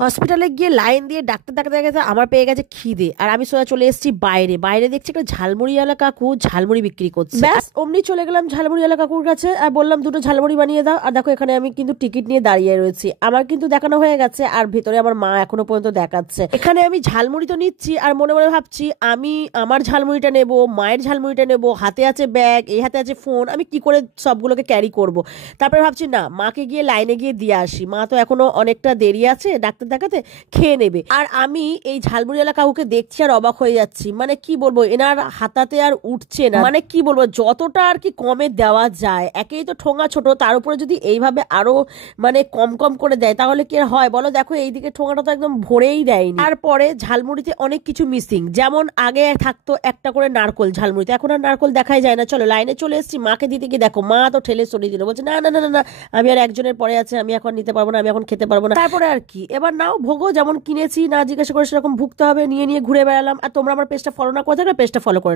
হসপিটালে গিয়ে লাইন দিয়ে ডাক্তার দেখাতে দেখাতে আমার পেয়ে গেছে খিদে, আর আমি সোজা চলে এসেছি বাইরে। বাইরে দেখছি একটা ঝালমুড়িওয়ালা কাকু ঝালমুড়ি বিক্রি করছে। ব্যাস অমনি চলে গেলাম ঝালমুড়িওয়ালা কাকুর কাছে আর বললাম দুটো ঝালমুড়ি বানিয়ে দাও। আর দেখো এখানে আমি কিন্তু টিকিট নিয়ে দাঁড়িয়ে রয়েছি, আমার কিন্তু দেখানো হয়ে গেছে আর ভেতরে আমার মা এখনো পর্যন্ত দেখাচ্ছে। এখানে আমি ঝালমুড়ি তো নিচ্ছি আর মনে মনে ভাবছি আমি আমার ঝালমুড়িটা নেব, মায়ের ঝালমুড়িটা নেব, হাতে আছে ব্যাগ, এই হাতে আছে ফোন, আমি কি করে সবগুলোকে ক্যারি করব। তারপরে ভাবছি না, মাকে গিয়ে লাইনে গিয়ে দিয়ে আসি, মা তো এখনো অনেকটা দেরি আছে ডাক্তার দেখাতে, খেয়ে নেবে। আর আমি এই ঝালমুড়িওয়ালা কাকুকে দেখছি আর অবাক হয়ে যাচ্ছি, মানে কি বলবো, এনার হাতাতে আর উঠছে না, মানে কি বলবো, যতটা আর কি কমে দেওয়া যায়। একেই তো ঠোঙা ছোট, তার উপরে যদি এইভাবে আরো মানে কম কম করে দেয় তাহলে কি আর হয় বলো। দেখো এইদিকে ঠোঙাটা তো একদম ভরেই দেয়নি। তারপরে ঝালমুড়িতে অনেক কিছু মিসিং, যেমন আগে থাকতো একটা করে নারকোল ঝালমুড়িতে, এখন আর নারকোল দেখাই যায় না। চলো লাইনে চলে এসেছি, মাকে দিতে গিয়ে দেখো মা তো ঠেলে সরিয়ে দিল, বলছে না না না না না, আমি আর একজনের পরে আছে, আমি এখন নিতে পারবো না, আমি এখন খেতে পারবো না। তারপরে আর কি, এবার নাও ভোগও, যেমন কিনেছি না জিজ্ঞাসা করে সেরকম ভুগতে হবে। নিয়ে নিয়ে ঘুরে বেড়ালাম। আর তোমরা আমার পেজটা ফলো না করে থাকলে পেজটা ফলো করে